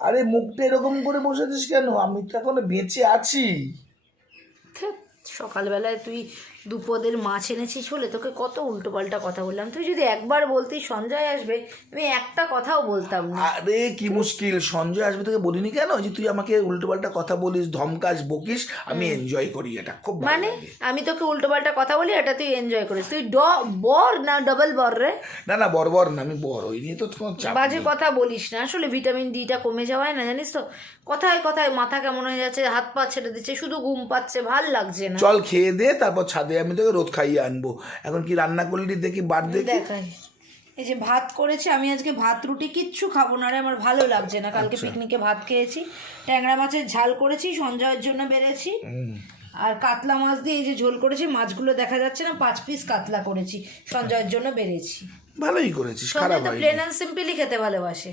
আরে মুখটা এরকম করে বসেছিস কেন? আমি তো এখনো বেঁচে আছি। ধ্যাৎ, সকালবেলায় তুই দুপদের মাছ এনেছিস বলে তোকে কত উল্টোপাল্টা কথা বললাম। তুই যদি একবার বলতি সঞ্জয় আসবে, আমি একটা কথাও বলতাম না। আরে কি মুশকিল, সঞ্জয় আসবে তোকে বলিনি কেন? যে তুই আমাকে উল্টোপাল্টা কথা বলিস, ধমকাস, বকিস, আমি এনজয় করি, এটা খুব ভালো মানে লাগে। আমি তোকে উল্টোপাল্টা কথা বলি, এটা তুই এনজয় করিস? তুই বর না ডবল বর রে? না না, বর না, আমি বর, ওই নিয়ে তো কোনো চাপ বাজে নেই। কথা বলিস না, আসলে ভিটামিন ডিটা কমে যাওয়ায় না, জানিস তো, কথায় কথায় মাথা কেমন হয়ে যাচ্ছে, হাত পা ছেড়ে দিচ্ছে, শুধু ঘুম পাচ্ছে, ভাল লাগছে না। চল খেয়ে দে, তারপর ছাদে আমি তোকে রোদ খাইয়ে আনবো। এখন কি রান্না করলি দেখি, বার দেখি। দেখাই, এই যে ভাত করেছে, আমি আজকে ভাত রুটি কিচ্ছু খাবো না রে, আমার ভালো লাগছে না। কালকে পিকনিকে ভাত খেয়েছি, ট্যাংরা মাছের ঝাল করেছি, সঞ্জয়ের জন্য বেড়েছি, আর কাতলা মাছ দিয়ে এই যে ঝোল করেছি, মাছগুলো দেখা যাচ্ছে না, 5 পিস কাতলা করেছি, সঞ্জয়ের জন্য বেড়েছি। ভালোই করেছিস, সঞ্জয় খারাপ তো হয়নি। প্লেন অ্যান্ড সিম্পলই খেতে ভালোবাসে।